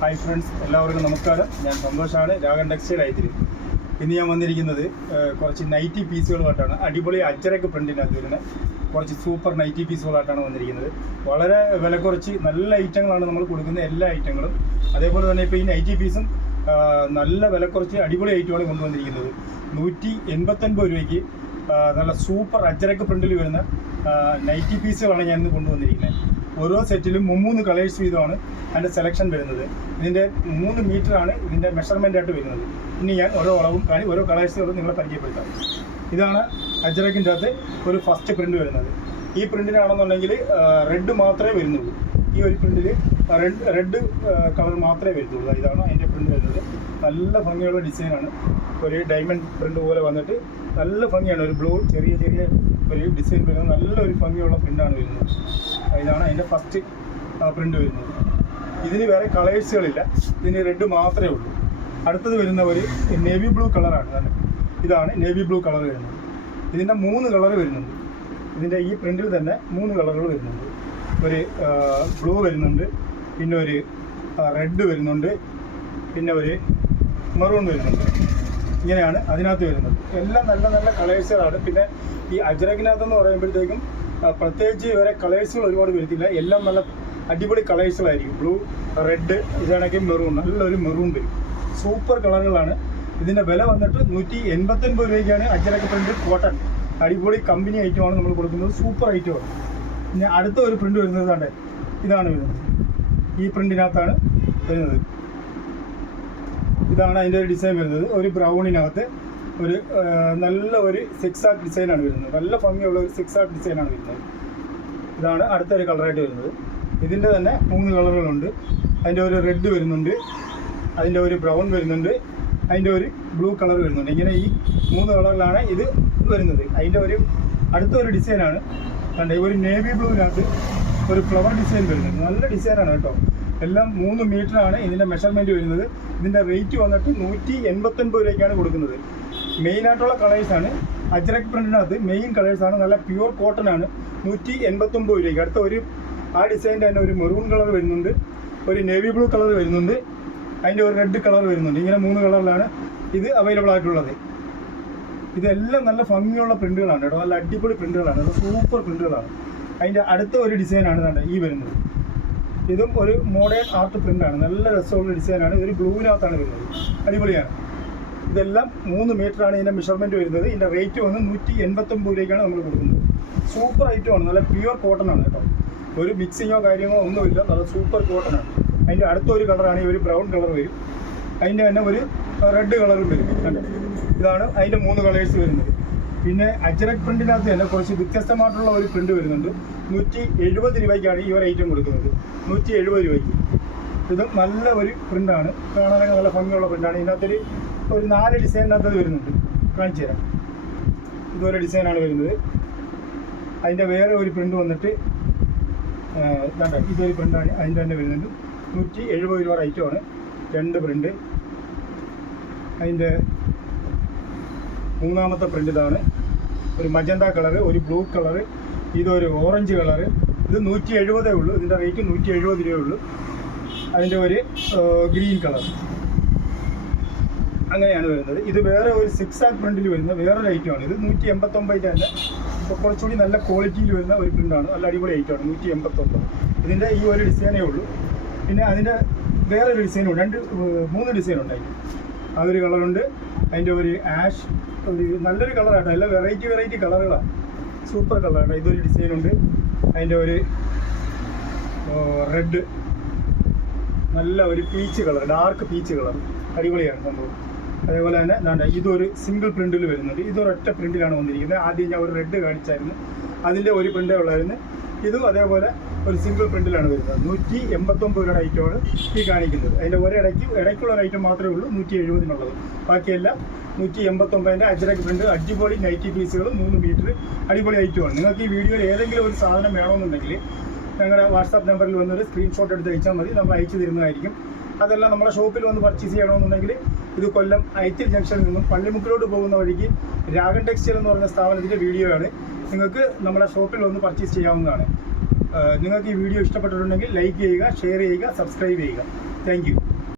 Hi friends, എല്ലാവർക്കും നമസ്കാരം. ഞാൻ സന്തോഷാണ്, രാഗൻ ടെക്സ്റ്റൈൽ ആയിട്ട്. ഇന്ന് ഞാൻ വന്നിരിക്കുന്നത് കുറച്ച് നൈറ്റി പീസുകളുമായിട്ടാണ്. അടിപൊളി അച്ചരക്ക് പ്രിൻറ്റിനകത്ത് വരുന്ന കുറച്ച് സൂപ്പർ നൈറ്റി പീസുകളായിട്ടാണ് വന്നിരിക്കുന്നത്. വളരെ വില കുറച്ച് നല്ല ഐറ്റങ്ങളാണ് നമ്മൾ കൊടുക്കുന്ന എല്ലാ ഐറ്റങ്ങളും. അതേപോലെ തന്നെ ഇപ്പോൾ ഈ നൈറ്റി പീസും നല്ല വില കുറച്ച് അടിപൊളി ഐറ്റമാണ് കൊണ്ടുവന്നിരിക്കുന്നത്. 189 രൂപയ്ക്ക് നല്ല സൂപ്പർ അച്ചരക്ക് പ്രിൻറ്റിൽ വരുന്ന നൈറ്റി പീസുകളാണ് ഞാൻ ഇന്ന് കൊണ്ടുവന്നിരിക്കുന്നത്. ഓരോ സെറ്റിലും 3 കളേഴ്സ് വീതമാണ് അതിൻ്റെ സെലക്ഷൻ വരുന്നത്. ഇതിൻ്റെ 3 മീറ്ററാണ് ഇതിൻ്റെ മെഷർമെൻ്റ് ആയിട്ട് വരുന്നത്. ഇനി ഞാൻ ഓരോ അളവും ഓരോ കളേഴ്സുകളും നിങ്ങളെ പരിചയപ്പെടുത്താം. ഇതാണ് അജ്രക്കിൻ്റെ അകത്ത് ഒരു ഫസ്റ്റ് പ്രിൻ്റ് വരുന്നത്. ഈ പ്രിൻറ്റിനാണെന്നുണ്ടെങ്കിൽ റെഡ് മാത്രമേ വരുന്നുള്ളൂ. ഈ ഒരു പ്രിൻറ്റിൽ റെഡ് കളർ മാത്രമേ വരുന്നുള്ളൂ. ഇതാണ് അതിൻ്റെ പ്രിൻ്റ് വരുന്നത്. നല്ല ഭംഗിയുള്ള ഡിസൈനാണ്. ഒരു ഡയമണ്ട് പ്രിൻ്റ് പോലെ വന്നിട്ട് നല്ല ഭംഗിയാണ്. ഒരു ബ്ലൂ ചെറിയ ഒരു ഡിസൈൻ വരുന്നത്. നല്ലൊരു ഭംഗിയുള്ള പ്രിൻ്റാണ് വരുന്നത്. ഇതാണ് അതിൻ്റെ ഫസ്റ്റ് പ്രിൻ്റ് വരുന്നത്. ഇതിന് വേറെ കളേഴ്സുകളില്ല, ഇതിന് റെഡ് മാത്രമേ ഉള്ളൂ. അടുത്തത് വരുന്ന ഒരു നേവി ബ്ലൂ കളറാണ്. ഇതാണ് നേവി ബ്ലൂ കളർ വരുന്നത്. ഇതിൻ്റെ 3 കളർ വരുന്നുണ്ട്. ഇതിൻ്റെ ഈ പ്രിൻറ്റിൽ തന്നെ 3 കളറുകൾ വരുന്നുണ്ട്. ഒരു ബ്ലൂ വരുന്നുണ്ട്, പിന്നെ ഒരു റെഡ് വരുന്നുണ്ട്, പിന്നെ ഒരു മെറൂൺ വരുന്നുണ്ട്. ഇങ്ങനെയാണ് അതിനകത്ത് വരുന്നത്. എല്ലാം നല്ല കളേഴ്സുകളാണ്. പിന്നെ ഈ അജ്രക്കിനകത്തെന്ന് പറയുമ്പോഴത്തേക്കും പ്രത്യേകിച്ച് വേറെ കളേഴ്സുകൾ ഒരുപാട് വരത്തില്ല. എല്ലാം നല്ല അടിപൊളി കളേഴ്സുകളായിരിക്കും. ബ്ലൂ, റെഡ്, ഇതാണെങ്കിൽ മെറൂൺ, നല്ലൊരു മെറൂൺ വരും. സൂപ്പർ കളറുകളാണ്. ഇതിൻ്റെ വില വന്നിട്ട് 189 രൂപയ്ക്കാണ് അജ്രക്ക് പ്രിൻ്റ് കോട്ടൺ. അടിപൊളി കമ്പനി ഐറ്റമാണ് നമ്മൾ കൊടുക്കുന്നത്. സൂപ്പർ ഐറ്റമാണ്. പിന്നെ അടുത്ത ഒരു പ്രിൻ്റ് വരുന്നത് കണ്ടേ, ഇതാണ് വരുന്നത്. ഈ പ്രിൻറ്റിനകത്താണ് വരുന്നത്. ഇതാണ് അതിൻ്റെ ഒരു ഡിസൈൻ വരുന്നത്. ഒരു ബ്രൗണിനകത്ത് ഒരു നല്ല ഒരു സിക്സാക്ക് ഡിസൈനാണ് വരുന്നത്. നല്ല ഭംഗിയുള്ള ഒരു സിക്സാക്ക് ഡിസൈനാണ് വരുന്നത്. ഇതാണ് അടുത്തൊരു കളറായിട്ട് വരുന്നത്. ഇതിൻ്റെ തന്നെ 3 കളറുകളുണ്ട്. അതിൻ്റെ ഒരു റെഡ് വരുന്നുണ്ട്, അതിൻ്റെ ഒരു ബ്രൗൺ വരുന്നുണ്ട്, അതിൻ്റെ ഒരു ബ്ലൂ കളർ വരുന്നുണ്ട്. ഇങ്ങനെ ഈ 3 കളറിലാണ് ഇത് വരുന്നത്. അതിൻ്റെ ഒരു അടുത്തൊരു ഡിസൈനാണ് കണ്ടേ, ഒരു നേവി ബ്ലൂവിനകത്ത് ഒരു ഫ്ലവർ ഡിസൈൻ വരുന്നത്. നല്ല ഡിസൈനാണ് കേട്ടോ. എല്ലാം 3 മീറ്ററാണ് ഇതിൻ്റെ മെഷർമെൻറ്റ് വരുന്നത്. ഇതിൻ്റെ റേറ്റ് വന്നിട്ട് 189 രൂപയ്ക്കാണ് കൊടുക്കുന്നത്. മെയിനായിട്ടുള്ള കളേഴ്സാണ് അജ്രക് പ്രിൻറ്റിനകത്ത് മെയിൻ കളേഴ്സാണ്. നല്ല പ്യുവർ കോട്ടൺ ആണ്. 189 രൂപയ്ക്ക്. അടുത്ത ഒരു ആ ഡിസൈൻ്റെ തന്നെ ഒരു മെറൂൺ കളർ വരുന്നുണ്ട്, ഒരു നേവി ബ്ലൂ കളർ വരുന്നുണ്ട്, അതിൻ്റെ ഒരു റെഡ് കളർ വരുന്നുണ്ട്. ഇങ്ങനെ 3 കളറിലാണ് ഇത് അവൈലബിൾ ആയിട്ടുള്ളത്. ഇതെല്ലാം നല്ല ഭംഗിയുള്ള പ്രിൻറ്റുകളാണ് കേട്ടോ. നല്ല അടിപൊളി പ്രിൻറ്റുകളാണ്, നല്ല സൂപ്പർ പ്രിൻറ്റുകളാണ്. അതിൻ്റെ അടുത്ത ഒരു ഡിസൈനാണ് കണ്ടത് ഈ വരുന്നത്. ഇതും ഒരു മോഡേൺ ആർട്ട് പ്രിൻ്റാണ്. നല്ല രസമുള്ള ഡിസൈനാണ്. ഇതൊരു ബ്ലൂവിനകത്താണ് വരുന്നത്. അടിപൊളിയാണ്. ഇതെല്ലാം 3 മീറ്ററാണ് ഇതിൻ്റെ മെഷർമെൻറ്റ് വരുന്നത്. ഇതിൻ്റെ റേറ്റ് വന്ന് 189 രൂപയ്ക്കാണ് നമ്മൾ കൊടുക്കുന്നത്. സൂപ്പർ ഐറ്റമാണ്. നല്ല പ്യുവർ കോട്ടൺ ആണ് കേട്ടോ. ഒരു മിക്സിങ്ങോ കാര്യങ്ങളോ ഒന്നുമില്ല. നല്ല സൂപ്പർ കോട്ടൺ ആണ്. അതിൻ്റെ അടുത്തൊരു കളറാണ് ഈ ഒരു ബ്രൗൺ കളർ വരും. അതിൻ്റെ തന്നെ ഒരു റെഡ് കളറും വരും. കണ്ടോ, ഇതാണ് അതിൻ്റെ 3 കളേഴ്സ് വരുന്നത്. പിന്നെ അജ്രക് പ്രിൻറ്റിനകത്ത് തന്നെ കുറച്ച് വ്യത്യസ്തമായിട്ടുള്ള ഒരു പ്രിൻ്റ് വരുന്നുണ്ട്. 170 രൂപയ്ക്കാണ് ഈ ഒരു ഐറ്റം കൊടുക്കുന്നത്. 170 രൂപയ്ക്ക്. ഇതും നല്ല ഒരു പ്രിൻ്റാണ്. കാണാനൊക്കെ നല്ല ഭംഗിയുള്ള പ്രിൻ്റാണ്. ഇതിനകത്തൊരു 4 ഡിസൈനിനകത്ത് വരുന്നുണ്ട്. കാണിച്ചു തരാം. ഇതൊരു ഡിസൈനാണ് വരുന്നത്. അതിൻ്റെ വേറെ ഒരു പ്രിൻ്റ് വന്നിട്ട് ഇതൊരു പ്രിൻ്റാണ്. അതിൻ്റെ തന്നെ വരുന്നുണ്ട്. 170 രൂപ ഐറ്റമാണ്. 2 പ്രിൻ്റ്. അതിൻ്റെ 3ാമത്തെ പ്രിൻ്റ് ഇതാണ്. ഒരു മജന്ത കളറ്, ഒരു ബ്ലൂ കളറ്, ഇതൊരു ഓറഞ്ച് കളറ്. ഇത് 170 ഉള്ളൂ. ഇതിൻ്റെ റേറ്റ് 170 രൂപയുള്ളൂ. അതിൻ്റെ ഒരു ഗ്രീൻ കളർ. അങ്ങനെയാണ് വരുന്നത്. ഇത് വേറെ ഒരു സിക്സാക്ക് പ്രിൻറ്റിൽ വരുന്ന വേറൊരു ഐറ്റമാണ്. ഇത് 189 തന്നെ. ഇപ്പോൾ കുറച്ചുകൂടി നല്ല ക്വാളിറ്റിയിൽ വരുന്ന ഒരു പ്രിൻ്റാണ്. നല്ല അടിപൊളി ഐറ്റമാണ്. 189. ഇതിൻ്റെ ഈ ഒരു ഡിസൈനേ ഉള്ളൂ. പിന്നെ അതിൻ്റെ വേറൊരു ഡിസൈനുണ്ട്. 3 ഡിസൈൻ ഉണ്ടായി. അതൊരു കളറുണ്ട്. അതിൻ്റെ ഒരു ആഷ്, ഒരു നല്ലൊരു കളറാട്ടോ. എല്ലാം വെറൈറ്റി കളറുകളാണ്. സൂപ്പർ കളറാണ്. ഇതൊരു ഡിസൈനുണ്ട്. അതിൻ്റെ ഒരു റെഡ്, നല്ല ഒരു peach colour, dark peach colour. അടിപൊളിയാണ് സംഭവം. അതേപോലെ തന്നെ ഇതൊരു സിംഗിൾ പ്രിൻറ്റിൽ വരുന്നുണ്ട്. ഇതൊരൊറ്റ പ്രിൻറ്റിലാണ് വന്നിരിക്കുന്നത്. ആദ്യം ഞാൻ ഒരു റെഡ് കാണിച്ചായിരുന്നു, അതിൻ്റെ ഒരു പ്രിൻ്റേ ഉള്ളായിരുന്നു. ഇതും അതേപോലെ ഒരു സിംഗിൾ പ്രിൻറ്റിലാണ് വരുന്നത്. 189 രൂപയുടെ ഐറ്റമാണ് ഈ കാണിക്കുന്നത്. അതിൻ്റെ ഇടയ്ക്കുള്ള ഒരു ഐറ്റം മാത്രമേ ഉള്ളൂ 170-നുള്ളത്. ബാക്കിയെല്ലാം 189-ൻ്റെ അജ്രക് പ്രിൻ്റ് അടിപൊളി നൈറ്റി പീസുകൾ 3 മീറ്റർ അടിപൊളി ഐറ്റമാണ്. നിങ്ങൾക്ക് ഈ വീഡിയോയിൽ ഏതെങ്കിലും ഒരു സാധനം വേണമെന്നുണ്ടെങ്കിൽ ഞങ്ങളുടെ വാട്സാപ്പ് നമ്പറിൽ വന്നൊരു സ്ക്രീൻഷോട്ട് എടുത്ത് അയച്ചാൽ മതി. നമ്മൾ അയച്ചു തരുന്നതായിരിക്കും. അതെല്ലാം നമ്മുടെ ഷോപ്പിൽ വന്ന് പർച്ചേസ് ചെയ്യണമെന്നുണ്ടെങ്കിൽ ഇത് കൊല്ലം ഐത്തിൽ ജംഗ്ഷനിൽ നിന്നും പള്ളിമുക്കിലോട്ട് പോകുന്ന വഴിക്ക് രാഗൻ ടെക്സ്റ്റൈൽ എന്ന് പറഞ്ഞ സ്ഥാപനത്തിൻ്റെ വീഡിയോയാണ്. നിങ്ങൾക്ക് നമ്മുടെ ഷോപ്പിൽ വന്ന് പർച്ചേസ് ചെയ്യാവുന്നതാണ്. നിങ്ങൾക്ക് ഈ വീഡിയോ ഇഷ്ടപ്പെട്ടിട്ടുണ്ടെങ്കിൽ ലൈക്ക് ചെയ്യുക, ഷെയർ ചെയ്യുക, സബ്സ്ക്രൈബ് ചെയ്യുക. Thank you.